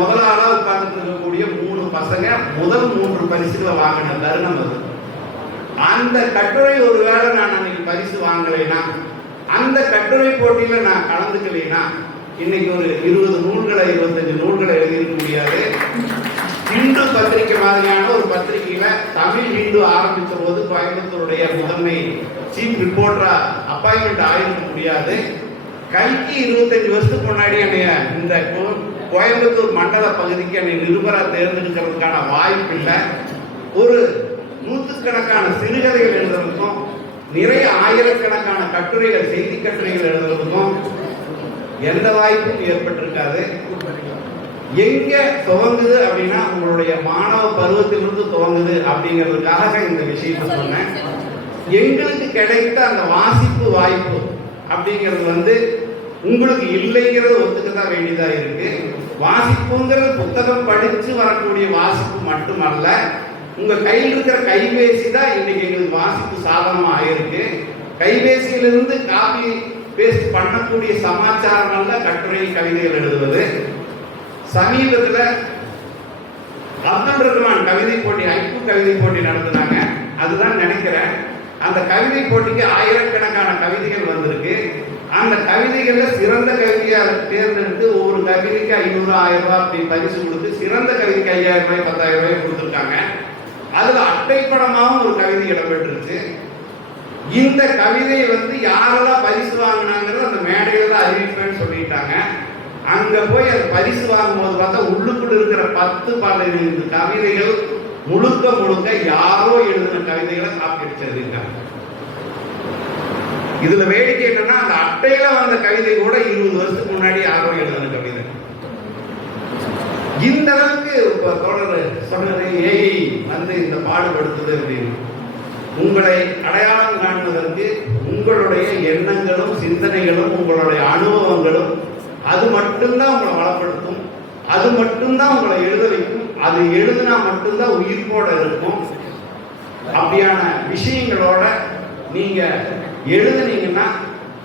முதலாளா உட்கார்ந்து இருக்கக்கூடிய மூணு பசங்க முதல் மூன்று பரிசுகளை வாங்கின தருணம் அது. அந்த கட்டுரை ஒருவேளை நான் அன்னைக்கு பரிசு வாங்கலைன்னா அந்த கட்டுரை போட்டியில நான் கலந்துக்கலைனா இன்னைக்கு ஒரு இருபது நூல்களை இருபத்தஞ்சு நூல்களை எழுதியிருக்க முடியாது. இந்து பத்திரிகை மாதிரியான ஒரு பத்திரிகையில தமிழ் இந்து ஆரம்பித்த போது கோயம்புத்தூருடைய முதன்மை சீஃப் ரிப்போர்ட்டரா அப்பாயின்மெண்ட் ஆயிருக்க முடியாது. கல்கி இருபத்தஞ்சு வருஷத்துக்கு முன்னாடி என்னைய இந்த கோயம்புத்தூர் மண்டல பகுதிக்கு என்னை நிருபராக தேர்ந்தெடுக்கிறதுக்கான வாய்ப்பு இல்லை. ஒரு நூற்றுக்கணக்கான சிறுகதைகள் எழுதுறதுக்கும் நிறைய ஆயிரக்கணக்கான கட்டுரைகள் செய்தி கட்டுரைகள் எழுதுறதுக்கும் எந்த வாய்ப்பும் ஏற்பட்டிருக்காது. எங்க துவங்குது அப்படின்னா உங்களுடைய மாணவ பருவத்திலிருந்து துவங்குது அப்படிங்கிறதுக்காக இந்த விஷயத்தை சொன்னேன். எங்களுக்கு கிடைத்த அந்த வாசிப்பு வாய்ப்பு அப்படிங்கிறது வந்து உங்களுக்கு இல்லைங்கிறத ஒத்துக்க தான் வேண்டியதா இருக்கு. வாசிப்புங்கிறது புத்தகம் படிச்சு வரக்கூடிய வாசிப்பு மட்டுமல்ல உங்க கையில் இருக்கிற கைபேசி தான் இன்னைக்கு எங்களுக்கு வாசிப்பு சாதனமா ஆயிருக்கு. கைபேசியிலிருந்து காப்பி பேஸ்ட் பண்ணக்கூடிய சமாச்சாரங்கள்ல கட்டுரை கவிதைகள் எழுதுவது. சமீபத்தில் அப்துல் ரஹ்மான் கவிதை போட்டி ஐப்பு கவிதை போட்டி நடத்துனாங்க. அதுதான் நினைக்கிறேன். அந்த கவிதை போட்டிக்கு ஆயிரக்கணக்கான கவிதைகள் வந்திருக்கு. அந்த கவிதைகள்ல சிறந்த கவிதையை தேர்ந்தெடுத்து ஒவ்வொரு கவிதைக்கு ஐநூறு ஆயிரம் ரூபாய் அப்படி பரிசு கொடுத்து சிறந்த கவிதைக்கு ஐயாயிரம் ரூபாய் பத்தாயிரம் ரூபாய் கொடுத்துருக்காங்க. அதுல அட்டைப்படமாகவும் ஒரு கவிதை இடம்பெற்றிருக்கு. இந்த கவிதையை வந்து யாரெல்லாம் பரிசு வாங்கினாங்கிறது அந்த மேடையில தான் அறிவிப்பேன்னு சொல்லிட்டாங்க. அங்க போய் அந்த பரிசு வாங்கும்போது பார்த்தா உள்ளுக்குள் இருக்கிற பத்து பதினைந்து கவிதைகள் முழுக்க முழுக்க யாரோ எழுதின கவிதைகளை காப்பீடு செய்திருக்காங்க இதுல வேடிக்கை என்னன்னா அந்த அட்டையில வந்த கவிதை கூட இருபது வருஷத்துக்கு முன்னாடி யாரோ எழுதின கவிதை. இந்த அளவுக்கு இப்ப தொடர் சொன்னது ஏஐ வந்து இந்த பாடுபடுத்துது அப்படின்னு. உங்களை அடையாளம் காண்பதற்கு உங்களுடைய எண்ணங்களும் சிந்தனைகளும் உங்களுடைய அனுபவங்களும் அது மட்டும்தான் உங்களை வளப்படுத்தும். அது மட்டும்தான் உங்களை எழுத வைக்கும். அது எழுதினா மட்டும்தான் உயிர்ப்போட இருக்கும். அப்படியான விஷயங்களோட நீங்க எழுதுனீங்கன்னா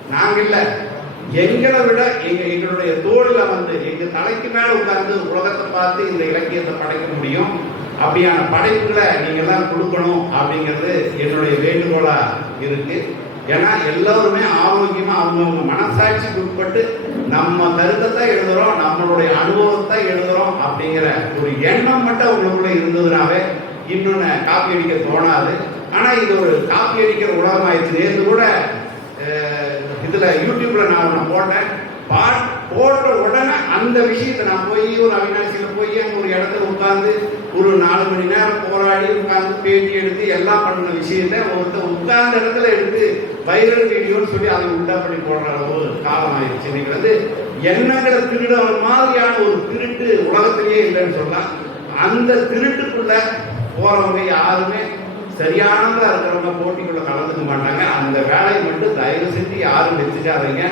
நாங்க இல்ல எங்களை விட எங்க எங்களுடைய தோளில வந்து எங்க தலைக்கு மேல உட்கார்ந்து உலகத்தை பார்த்து இந்த இலக்கியத்தை படைக்க முடியும்? அப்படியான படைப்புகளை நீங்க எல்லாம் கொடுக்கணும் அப்படிங்கிறது என்னுடைய வேண்டுகோளா இருக்கு. ஏன்னா எல்லாருமே ஆரோக்கியமா அவங்கவுங்க மனசாட்சிக்கு உட்பட்டு நம்ம கருத்தை தான் எழுதுறோம் நம்மளுடைய அனுபவத்தை எழுதுறோம் அப்படிங்கிற ஒரு எண்ணம் மட்டும் உங்களுக்குள்ள இருந்ததுனாவே இன்னொன்னு காப்பி அடிக்க தோணாது. ஆனா இது ஒரு காப்பி அடிக்கிற உலகம் ஆயிடுச்சு நேற்று கூட இதில் இதுல யூடியூப்ல நான் போட்டேன். பா போட்ட உடனே அந்த விஷயத்தை நான் போய் ஒரு அவினாசியில் போய் அங்கே ஒரு இடத்துல உட்கார்ந்து ஒரு நாலு மணி நேரம் போராடி உட்கார்ந்து பேட்டி எடுத்து எல்லாம் பண்ண விஷயத்த ஒருத்தர் உட்கார்ந்த இடத்துல எடுத்து வைரல் வீடியோன்னு சொல்லி அதை உண்டா பண்ணி போடுற அளவு காலம் ஆயிடுச்சு இன்னைக்கு வந்து எண்ணங்களை திருடுற மாதிரியான ஒரு திருட்டு உலகத்திலேயே இல்லைன்னு சொல்லலாம் அந்த திருட்டுக்குள்ள போறவங்க யாருமே சரியானதா இருக்கிறவங்க போட்டிக்குள்ள கலந்துக்க மாட்டாங்க. அந்த வேலையை மட்டும் தயவு செஞ்சு யாரும் வச்சுக்காதீங்க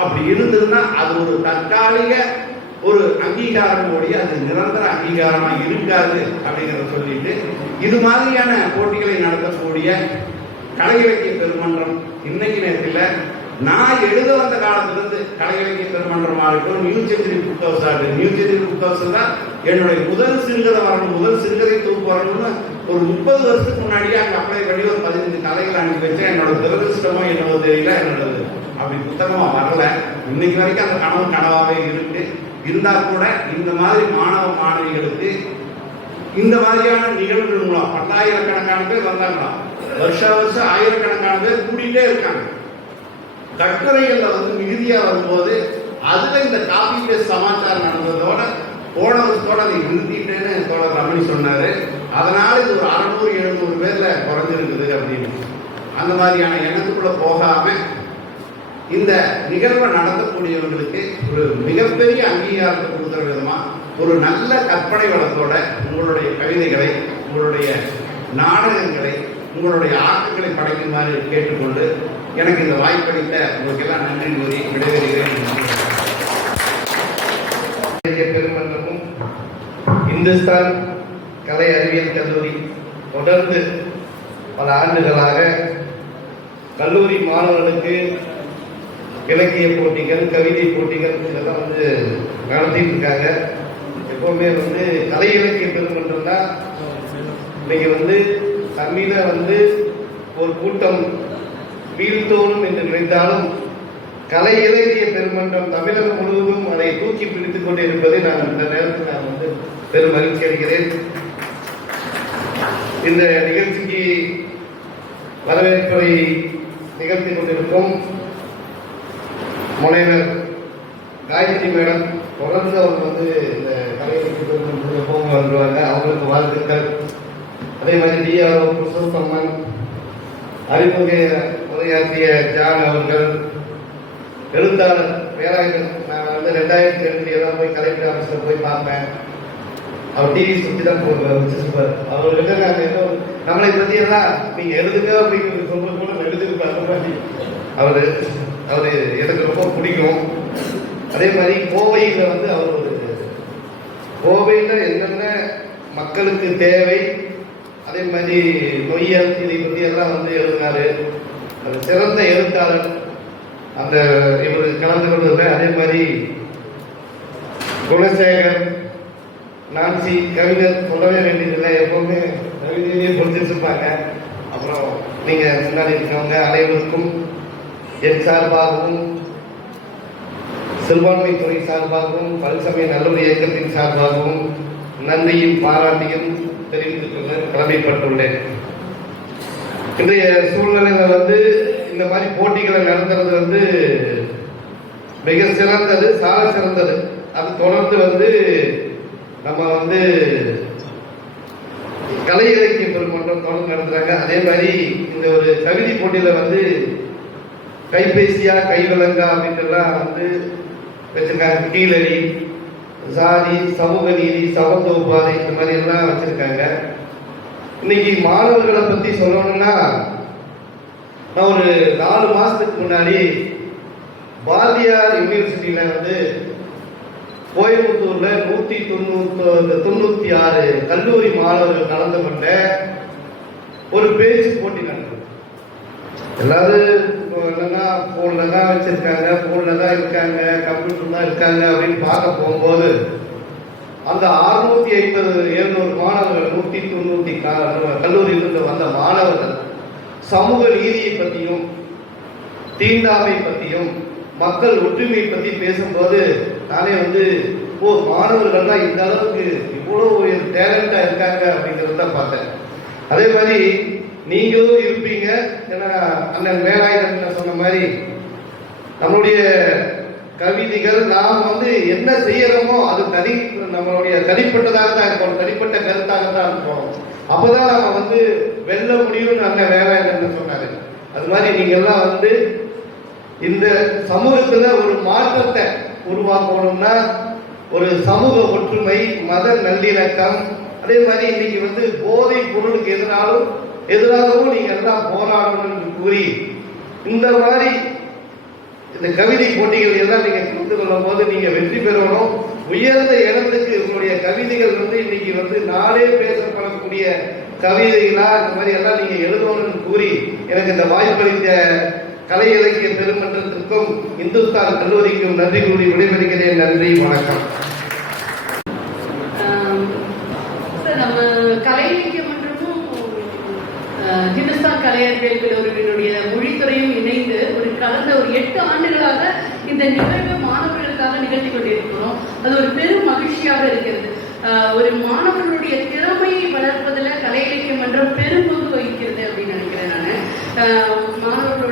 அப்படி இருந்ததுன்னா அது ஒரு தற்காலிக ஒரு அங்கீகாரம் ஓடி அது நிரந்தர அங்கீகாரமா இருக்காது அப்படிங்கிறத சொல்லிட்டு இது மாதிரியான போட்டிகளை நடத்தக்கூடிய கலை இலக்கிய பெருமன்றம் இன்னைக்கு நேரத்தில் நான் எழுத வந்த காலத்திலிருந்து கலை இலக்கிய பெருமன்றமா இருக்கட்டும் நியூ செஞ்சுரி புக் ஹவுஸ் ஆகட்டும் நியூ செஞ்சுரி புக் ஹவுஸ் தான் என்னுடைய முதல் சிறுகதை வரணும் முதல் சிறுகதை தொகுப்பு வரணும்னு ஒரு முப்பது வருஷத்துக்கு முன்னாடியே அங்கே அப்ளை பண்ணி ஒரு பதினஞ்சு கதைகள் அனுப்பி வச்சேன். என்னோட துரதிருஷ்டமோ என்னோட தெரியல என்னோடது அப்படி புத்தகமா வரல. இன்னைக்கு வரைக்கும் அந்த கனவு கனவாவே இருக்கு. இருந்தா கூட இந்த மாதிரி மாணவ மாணவிகளுக்கு இந்த மாதிரியான நிகழ்வுகள் மூலம் பல்லாயிரக்கணக்கான பேர் வந்தாங்களாம் வருஷ வருஷம் ஆயிரக்கணக்கான பேர் கூடிட்டே இருக்காங்க. கட்டுரைகள்ல வந்து மிகுதியா வரும்போது அதுல இந்த காப்பி பேஸ் சமாச்சாரம் நடந்ததோட போன வருஷத்தோட அதை நிறுத்திட்டேன்னு தோழர் ரமணி சொன்னாரு. அதனால இது ஒரு அறுநூறு எழுநூறு பேர்ல குறைஞ்சிருக்குது அப்படின்னு. அந்த மாதிரியான எண்ணத்துக்குள்ள போகாம இந்த நிகழ்வை நடத்தக்கூடியவர்களுக்கு ஒரு மிகப்பெரிய அங்கீகாரத்தை கொடுக்குற விதமா ஒரு நல்ல கற்பனை வளத்தோட உங்களுடைய கவிதைகளை உங்களுடைய நாடகங்களை உங்களுடைய ஆக்கங்களை படைக்குமாறு கேட்டுக்கொண்டு எனக்கு இந்த வாய்ப்பளித்த உங்களுக்கெல்லாம் நன்றி கூறி விடைபெறுகிறேன். பெருமன்றமும் இந்துஸ்தான் கலை அறிவியல் கல்லூரி தொடர்ந்து பல ஆண்டுகளாக கல்லூரி மாணவர்களுக்கு இலக்கிய போட்டிகள் கவிதை போட்டிகள் இதெல்லாம் வந்து நடத்திட்டு இருக்காங்க. எப்பவுமே வந்து கலை இலக்கிய பெருமன்றம்னா தான் இன்னைக்கு வந்து தமிழ வந்து ஒரு கூட்டம் வீழ்த்தோணும் என்று நினைத்தாலும் கலை இலக்கிய பெருமன்றம் தமிழகம் முழுவதும் அதை தூக்கி பிடித்துக் கொண்டு இருப்பதை நான் இந்த நேரத்தில் நான் வந்து பெரும் மகிழ்ச்சி அடைகிறேன். இந்த நிகழ்ச்சிக்கு வரவேற்பை நிகழ்த்தி கொண்டிருக்கும் முனைவர் காயத்ரி மேடம் தொடர்ந்து அவங்க வந்து இந்த கலை எப்பவும் வருவாங்க அவங்களுக்கு வாழ்த்துக்கள். அதே மாதிரி டிஆர்ஓ புருஷோத்தம்மன் அறிமுக உரையாற்றிய ஜான் அவர்கள் எழுத்தாளர் பேராயர் நான் வந்து ரெண்டாயிரத்தி ரெண்டுல தான் போய் கலெக்டர் ஆஃபீஸில் போய் பார்ப்பேன் அவர் டிவி சுற்றி தான் போடுவார் வச்சிருப்பார். அவர்கிட்ட நான் ஏதோ நம்மளை பற்றியெல்லாம் நீங்கள் எழுதுங்க அப்படின்னு சொல்ற கூட நான் மாதிரி. அவர் அவர் எனக்கு ரொம்ப பிடிக்கும். அதே மாதிரி கோவையில் வந்து அவர் ஒரு கோவையில் என்னென்ன மக்களுக்கு தேவை அதே மாதிரி நொய்யல் இதை பற்றி எல்லாம் வந்து எழுதினாரு. அது சிறந்த எழுத்தாளர். அந்த இவர் கலந்து கொண்டதில் அதே மாதிரி குணசேகர் நான்சி கவிஞர் சொல்லவே வேண்டியதில்லை எப்பவுமே கவிதையிலேயே பொறுத்திருப்பாங்க அப்புறம் நீங்க முன்னாடி இருக்கிறவங்க அனைவருக்கும் என் சார்பாகவும் சிறுபான்மை துறை சார்பாகவும் பல்சமய நல்லுறை இயக்கத்தின் சார்பாகவும் நன்றியும் பாராட்டியும் தெரிவித்துக் கொள்ள கடமைப்பட்டுள்ளேன். இன்றைய சூழ்நிலையில வந்து இந்த மாதிரி போட்டிகளை நடத்துறது வந்து மிக சிறந்தது சால சிறந்தது. அது தொடர்ந்து வந்து நம்ம வந்து கலை இலக்கிய பெருமன்றம் தொடர்ந்து நடத்துறாங்க. அதே மாதிரி இந்த ஒரு கவிதை போட்டியில வந்து கைபேசியா கைவிலங்கா அப்படின்றலாம் வந்து வச்சிருக்காங்க. கீழடி சாதி சமூக நீதி சமத்துவ பாதை இந்த மாதிரி எல்லாம் வச்சிருக்காங்க. இன்னைக்கு மாணவர்களை பத்தி சொல்லணும்னா நான் ஒரு நாலு மாசத்துக்கு முன்னாடி பாரதியார் யூனிவர்சிட்டியில வந்து கோயம்புத்தூர்ல நூத்தி தொண்ணூத்தி தொண்ணூத்தி ஆறு கல்லூரி மாணவர்கள் கலந்து கொண்ட ஒரு பேச்சு போட்டி நடந்தது. எல்லாரும் என்னன்னா போன்ல தான் வச்சிருக்காங்க போன்ல தான் இருக்காங்க கம்ப்யூட்டர் தான் இருக்காங்க அப்படின்னு பார்க்க போகும்போது அந்த அறுநூத்தி ஐம்பது எழுநூறு மாணவர்கள் நூத்தி தொண்ணூத்தி கல்லூரியிலிருந்து வந்த மாணவர்கள் சமூக நீதியை பற்றியும் தீண்டாமை பற்றியும் மக்கள் ஒற்றுமை பற்றி பேசும்போது நானே வந்து ஓ மாணவர்கள்லாம் இந்த அளவுக்கு இவ்வளோ ஒரு டேலண்டாக இருக்காங்க அப்படிங்கிறத பார்த்தேன். அதே மாதிரி நீங்களும் இருப்பீங்க. ஏன்னா அண்ணன் வேலாயுதன் சொன்ன மாதிரி நம்மளுடைய கவிதைகள் நாம் வந்து என்ன செய்யறோமோ அது தனி நம்மளுடைய தனிப்பட்டதாக தான் இருப்போம் தனிப்பட்ட கருத்தாக தான் இருக்கணும். அப்போதான் நம்ம வந்து வெல்ல முடியும்னு அண்ணன் வேலாயுதன் சொன்னாரு. அது மாதிரி நீங்கள்லாம் வந்து இந்த சமூகத்தில் ஒரு மாற்றத்தை உருவாக்கணும்னா ஒரு சமூக ஒற்றுமை மத நல்லிணக்கம் அதே மாதிரி இன்னைக்கு வந்து போதை பொருளுக்கு எதிராலும் எதிராகவும் நீங்க எல்லாம் போராடணும் என்று கூறி இந்த மாதிரி இந்த கவிதை போட்டிகள் எல்லாம் நீங்க கலந்து கொள்ளும் போது நீங்க வெற்றி பெறணும். உயர்ந்த இடத்துக்கு உங்களுடைய கவிதைகள் வந்து இன்னைக்கு வந்து நாடே பேசப்படக்கூடிய கவிதைகளா இந்த மாதிரி எல்லாம் நீங்க எழுதணும்னு கூறி எனக்கு இந்த வாய்ப்பளித்த கலை இலக்கிய பெருமன்றத்திற்கும் இந்துஸ்தான் கல்லூரிக்கும் நன்றி கூறி விடைபெறுகிறேன். நன்றி வணக்கம். சார் நம்ம கலை இலக்கிய மன்றமும் ஹிந்துஸ்தான் கலை அறிவியல் கல்லூரியினுடைய மொழித்துறையும் இணைந்து ஒரு கடந்த ஒரு எட்டு ஆண்டுகளாக இந்த நிகழ்வு மாணவர்களுக்காக நிகழ்த்தி கொண்டிருக்கிறோம். அது ஒரு பெரும் மகிழ்ச்சியாக இருக்கிறது. ஒரு மாணவர்களுடைய திறமையை வளர்ப்பதில் கலை இலக்கியம் மன்றம் பெரும் பங்கு வகிக்கிறது அப்படின்னு நினைக்கிறேன் நான். மாணவர்களுடைய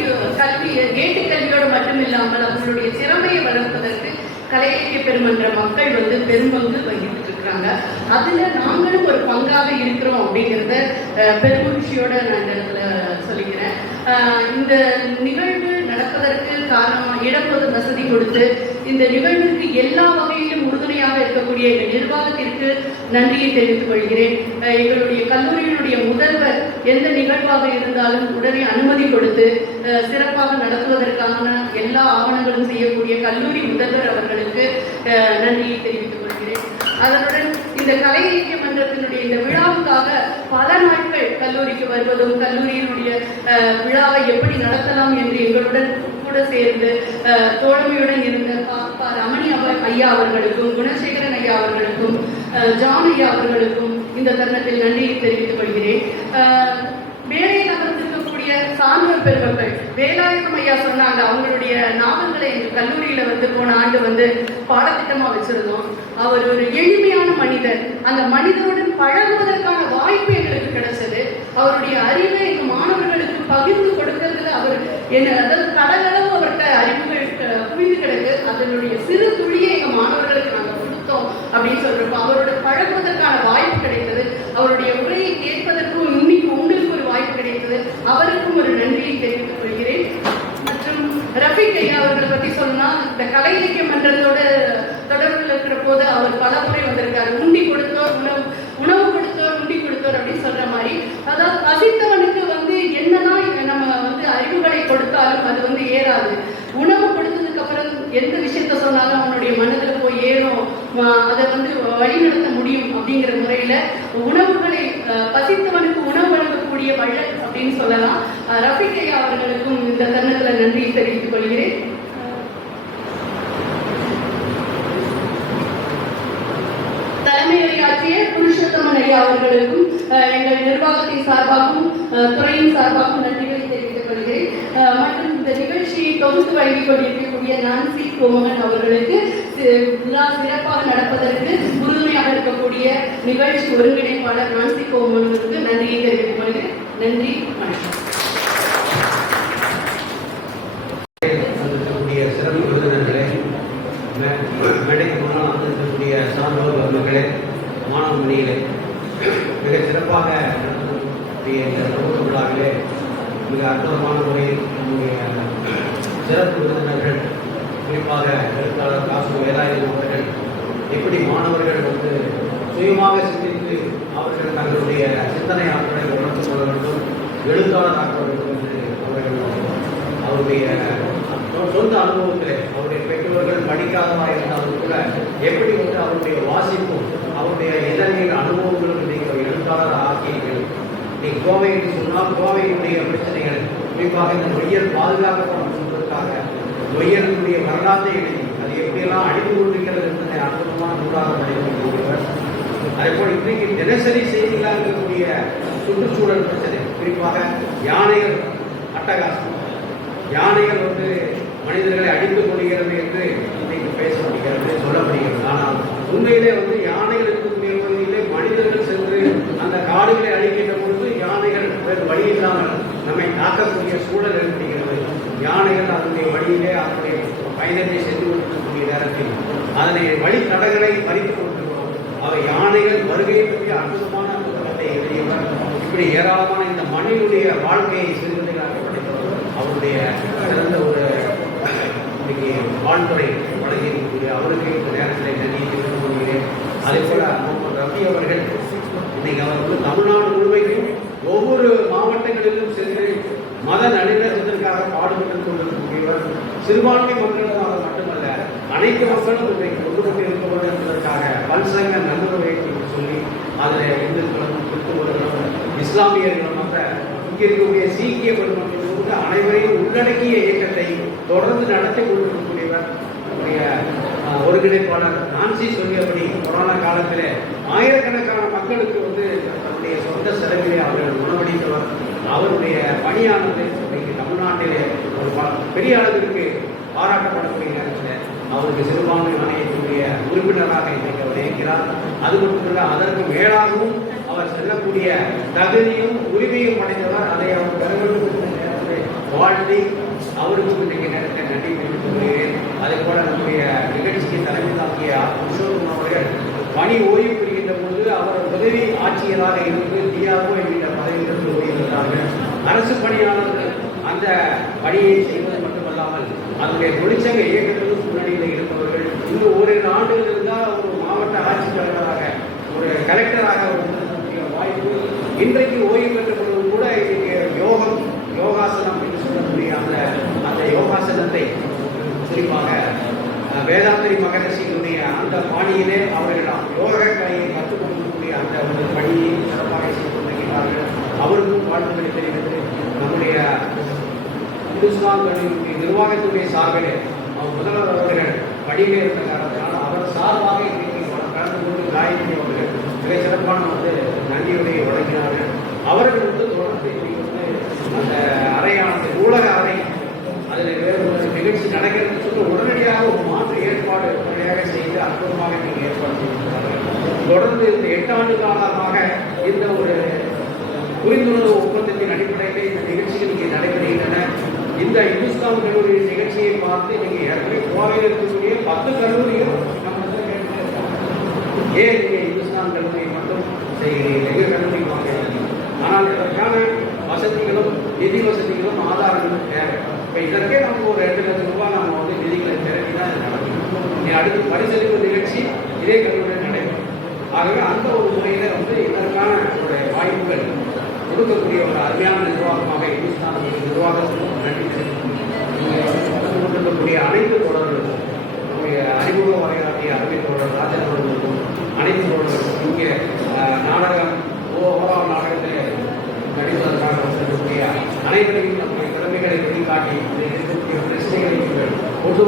கல்வி கல்வி ஏட்டு கல்வியோடு மட்டும் இல்லாமல் அவங்களுடைய திறமையை வளர்ப்பதற்கு கலை இலக்கிய பெருமன்ற மக்கள் வந்து பெரும்பங்கு வகித்துட்டு இருக்கிறாங்க அதுல நாங்களும் ஒரு பங்காக இருக்கிறோம் அப்படிங்கிறத பெருமகிழ்ச்சியோட நான் இந்த இடத்துல சொல்லிக்கிறேன். இந்த நிகழ்வு நடப்பதற்கு காரணம் இடப்பொது வசதி கொடுத்து இந்த நிகழ்வுக்கு எல்லா வகையிலும் உறுதுணையாக இருக்கக்கூடிய எங்கள் நிர்வாகத்திற்கு நன்றியை தெரிவித்துக் கொள்கிறேன். எங்களுடைய கல்லூரியினுடைய முதல்வர் எந்த நிகழ்வாக இருந்தாலும் உடனே அனுமதி கொடுத்து அஹ், சிறப்பாக நடத்துவதற்கான எல்லா ஆவணங்களும் செய்யக்கூடிய கல்லூரி முதல்வர் அவர்களுக்கு அஹ், நன்றியை தெரிவித்துக் கொள்கிறேன். அதனுடன் இந்த கலை இலக்கிய மன்றத்தினுடைய இந்த விழாவுக்காக பல நாட்கள் கல்லூரிக்கு வருவதும் கல்லூரியினுடைய விழாவை எப்படி நடத்தலாம் என்று எங்களுடன் கூட சேர்ந்து அஹ், தோழமையுடன் இருந்த பாப்பா ரமணி அவர் ஐயா அவர்களுக்கும் குணசேகரன் ஐயா அவர்களுக்கும் அஹ், ஜான் ஐயா அவர்களுக்கும் இந்த தருணத்தில் நன்றியை தெரிவித்துக் கொள்கிறேன். அஹ், சான்றோர் பெருமக்கள் வேலாயுதம் ஐயா சொன்னாங்க அவங்களுடைய நாவல்களை எங்கள் கல்லூரியில வந்து போன ஆண்டு வந்து பாடத்திட்டமா வச்சிருந்தோம். அவர் ஒரு எளிமையான மனிதர். அந்த மனிதருடன் பழகுவதற்கான வாய்ப்பு எங்களுக்கு கிடைச்சது. அவருடைய அறிவை எங்கள் மாணவர்களுக்கு பகிர்ந்து கொடுக்கறதுல அவர் என்ன அதாவது கடலளவு அவர்கிட்ட அறிவுகள் புரிந்து குவிந்து கிடக்கு. அதனுடைய சிறு துளியை எங்கள் மாணவர்களுக்கு நாங்கள் கொடுத்தோம் அப்படின்னு சொல்றப்போ அவரோட பழகுவதற்கான வாய்ப்பு கிடைத்தது. அவருடைய உரையை கேட்பதற்கும் இன்னைக்கு உங்களுக்கு ஒரு வாய்ப்பு கிடைத்தது. அவருக்கும் ஒரு நன்றியை தெரிவித்துக் கொள்கிறேன் மற்றும் ரஃபீக் ஐயா அவர்களை பத்தி சொன்னா இந்த கலை இலக்கிய மன்றத்தோட தொடர்பில் இருக்கிற போது அவர் பல முறை வந்திருக்காரு. உண்டி கொடுத்தோர் உணவு உணவு கொடுத்தோர் உண்டி கொடுத்தோர் அப்படின்னு சொல்ற மாதிரி. அதாவது பசித்தவனுக்கு வந்து என்னதான் நம்ம வந்து அறிவுகளை கொடுத்தாலும் அது வந்து ஏறாது. உணவு கொடுத்ததுக்கு அப்புறம் எந்த விஷயத்த சொன்னாலும் அவனுடைய மனதில் போய் ஏறும். அதை வந்து வழிநடத்த முடியும் அப்படிங்கிற முறையில உணவுகளை பசித்தவனுக்கு உணவு வழங்கக்கூடிய வள்ளல் அப்படின்னு சொல்லலாம். ரஃபிகையா அவர்களுக்கும் இந்த தருணத்துல நன்றி தெரிவித்துக் கொள்கிறேன். தலைமையுரையாற்றிய புருஷோத்தமன் ஐயா அவர்களுக்கும் எங்கள் நிர்வாகத்தின் சார்பாகவும் துறையின் சார்பாகவும் நன்றிகளை தெரிவித்துக் கொள்கிறேன். மற்றும் இந்த நிகழ்ச்சியை தொகுத்து வழங்கிக் கொண்டிருக்கக்கூடிய நான்சி கோமகன் அவர்களுக்கு விழா சிறப்பாக நடப்பதற்கு உறுதுணையாக இருக்கக்கூடிய நிகழ்ச்சி ஒருங்கிணைப்பாளர் நான்சி கோமகனுக்கு நன்றியை தெரிவித்துக் கொள்கிறேன். நன்றி வணக்கம் வந்திருக்கக்கூடிய சிறப்பு விருந்தினர்களே மே- மேடைக்கு முன்னால் வந்திருக்கக்கூடிய சான்றோர் பெருமக்களே மாணவ மணிகளே மிக சிறப்பாக நீங்கள் இந்த சமூக விழாவிலே மிக அற்புதமான முறையில் நம்முடைய சிறப்பு விருந்தினர்கள் குறிப்பாக எழுத்தாளர் காசு வேலாயுதம் அவர்கள் எப்படி மாணவர்கள் வந்து சுயமாக சிந்தித்து அவர்கள் தங்களுடைய சிந்தனை ஆற்றலை வளர்த்துக் கொள்ள வேண்டும் எழுத்தாளர் ஆக்க வேண்டும் என்று அவர்கள் அவருடைய சொந்த அனுபவத்தில் அவருடைய பெற்றோர்கள் படிக்காதவராக இருந்தாலும் கூட எப்படி வந்து அவருடைய வாசிப்பும் அவருடைய இளநீர் அனுபவங்களும் இன்னைக்கு ஒரு எழுத்தாளராக ஆக்கியீர்கள் நீ கோவை என்று சொன்னால் கோவையினுடைய பிரச்சனைகள் குறிப்பாக இந்த நொய்யல் பாதுகாக்கப்படும் என்பதற்காக நொய்யலுடைய வரலாற்றை எழுதி அது எப்படியெல்லாம் அழிந்து கொண்டிருக்கிறது என்பதை அற்புதமான நூலாக அதே அதேபோல் இன்றைக்கு தினசரி செய்திகளாக இருக்கக்கூடிய சுற்றுச்சூழல் பிரச்சனை குறிப்பாக யானைகள் அட்டகாசம் யானைகள் வந்து மனிதர்களை அழிந்து கொள்கிறது என்று இன்றைக்கு பேசப்படுகிறது சொல்லப்படுகிறது. ஆனால் உண்மையிலே வந்து யானைகள் இருக்கக்கூடிய பகுதியிலே மனிதர்கள் சென்று அந்த காடுகளை அழிக்கின்ற பொழுது யானைகள் வேறு வழி இல்லாமல் நம்மை தாக்கக்கூடிய சூழல் ஏற்படுகிறது யானைகள் அதனுடைய வழியிலே அதனுடைய மனிதனை சென்று கொண்டிருக்கக்கூடிய நேரத்தில் அதனை வழித்தடங்களை மறித்துக் கொண்டிருக்கிறோம். அவை யானைகள் வருகை பற்றிய அற்புதமான புத்தகத்தை எழுதியவர். இப்படி ஏராளமான இந்த மனிதனுடைய வாழ்க்கையை சிறுகதைகளாக படைத்தவர். அவருடைய சிறந்த ஒரு இன்னைக்கு வாழ்த்துறை வழங்கியிருக்கக்கூடிய அவருக்கு இந்த நேரத்தில் நன்றி தெரிவித்துக் கொள்கிறேன். அதே போல ரவி அவர்கள் இன்னைக்கு அவர் வந்து தமிழ்நாடு முழுமைக்கும் ஒவ்வொரு மாவட்டங்களிலும் சென்று மத நல்லிணக்கத்திற்காக பாடுபட்டுக் கொண்டிருக்கக்கூடியவர். சிறுபான்மை மக்களுக்காக மட்டுமல்ல அனைத்து மக்களும் இன்றைக்கு ஒன்றுபட்டு இருக்க வேண்டும் என்பதற்காக பல்சங்க நல்லுறவை என்று சொல்லி அதில் இந்துக்களும் கிறிஸ்துவர்களும் இஸ்லாமியர்களும் மற்ற இங்கே இருக்கக்கூடிய சீக்கிய பெருமக்கள் கூட அனைவரையும் உள்ளடக்கிய இயக்கத்தை தொடர்ந்து நடத்தி கொண்டிருக்கக்கூடியவர் நம்முடைய ஒருங்கிணைப்பாளர் நான்சி சொல்லியபடி கொரோனா காலத்தில் ஆயிரக்கணக்கான மக்களுக்கு வந்து தன்னுடைய சொந்த செலவிலே அவர்கள் உணவளித்தவர் அவருடைய பணியானது இன்றைக்கு தமிழ்நாட்டிலே ஒரு பெரிய அளவிற்கு பாராட்டப்படக்கூடிய நேரத்தில் அவருக்கு சிறுபான்மை ஆணையத்தினுடைய உறுப்பினராக இன்றைக்கு அவர் இருக்கிறார். அது மட்டுமல்ல அதற்கு மேலாகவும் செல்லக்கூடிய தகுதியும் உரிமையும் அடைந்தவர் அதை அவர் பெற வேண்டும் வாழ்த்தி அவருக்கும் இன்றைக்கு நேரத்தை நன்றி தெரிவித்துக் கொள்கிறேன் அதே போல நம்முடைய நிகழ்ச்சிக்கு தலைமை தாக்கிய ஆர். அவர்கள் பணி ஓய்வு பெறுகின்ற போது அவர் உதவி ஆட்சியராக இருந்து டிஆர்ஓ என்கின்ற பதவியிலிருந்து ஓய்வெடுத்தார்கள் அரசு பணியாளர்கள் அந்த பணியை செய்வது மட்டுமல்லாமல் அதனுடைய தொழிற்சங்க இயக்கத்திலும் முன்னணியில் இருப்பவர்கள் இன்னும் ஓரிரு ஆண்டுகள் இருந்தால் ஒரு மாவட்ட ஆட்சித்தலைவராக ஒரு கலெக்டராக அவர் இருக்கக்கூடிய வாய்ப்பு இன்றைக்கு ஓய்வு பெற்ற பொழுது கூட இன்னைக்கு யோகம் யோகாசனம் என்று சொல்லக்கூடிய அந்த அந்த யோகாசனத்தை குறிப்பாக அஹ், வேதாந்திரி மகரிஷியினுடைய அந்த பாணியிலே அவர்கள் யோக கலையை கற்றுக் கொடுக்கக்கூடிய அந்த ஒரு பணியை சிறப்பாக செய்து கொண்டிருக்கிறார்கள் அவருக்கும் வாழ்த்துக்களை தெரிவித்து நம்முடைய இந்துஸ்தான் நிர்வாகத்துடைய சார்பிலே. அவர் முதல்வர் அவர்கள் படியிலே இருந்த காரணத்தினால் சார்பாக இன்னைக்கு கலந்து கொண்டு காயத்ரி அவர்கள் மிக சிறப்பான வந்து நன்றியுடைய வழங்கினார்கள் அவர்கள் வந்து தொடர்ந்து வந்து அந்த அறையானது ஊடக அறை அதில் வேறு ஒரு நிகழ்ச்சி நடக்கிறது சொல்லி உடனடியாக ஒரு மாற்று ஏற்பாடு உடனடியாக செய்து அற்புதமாக நீங்கள் ஏற்பாடு செய்திருக்கிறார்கள். தொடர்ந்து இந்த எட்டு ஆண்டு காலமாக இந்த ஒரு புரிந்துணர்வு ஒப்பந்தத்தின் அடிப்படையில் இந்த நிகழ்ச்சிகள் இங்கே நடைபெறுகின்றன. இந்த இந்துஸ்தான் கல்லூரி நிகழ்ச்சியை பார்த்து நீங்கள் ஏற்கனவே கோவையில் இருக்கக்கூடிய பத்து கல்லூரியும் நம்ம ஏன் நீங்கள் இந்துஸ்தான் கல்லூரியை மட்டும் செய்கிறீர்கள்? எங்கள் கல்லூரி ஆனால் இதற்கான வசதிகளும் நிதி வசதிகளும் ஆதாரங்களும் தேவை. இப்போ இதற்கே நமக்கு ஒரு ரெண்டு லட்சம் ரூபாய் நம்ம வந்து நிதிகளை திரட்டி தான் இது நடக்கும். அடுத்து பரிசளிப்பு நிகழ்ச்சி இதே கல்லூரியில் நடைபெறும். ஆகவே அந்த ஒரு முறையில் வந்து இதற்கான வாய்ப்புகள் கொடுக்கக்கூடிய ஒரு அருமையான நிர்வாகமாக இந்துஸ்தான் நிர்வாகத்துக்கும் நன்றி தெரிவிக்கும் கொண்டிருக்கக்கூடிய அனைத்து தொடர்களுக்கும் நம்முடைய அறிமுக வரையாற்றிய அருமை தொடர் ராஜா தொடர்களுக்கும் அனைத்து தொடர்களுக்கும் இங்கே நாடகம் ஓவரால் நாடகத்தில் நடிப்பதற்காக வந்திருக்கக்கூடிய அனைவரையும் நம்முடைய திறமைகளை வெளிக்காட்டி இருக்கக்கூடிய பிரச்சனைகளை நீங்கள் கொண்டு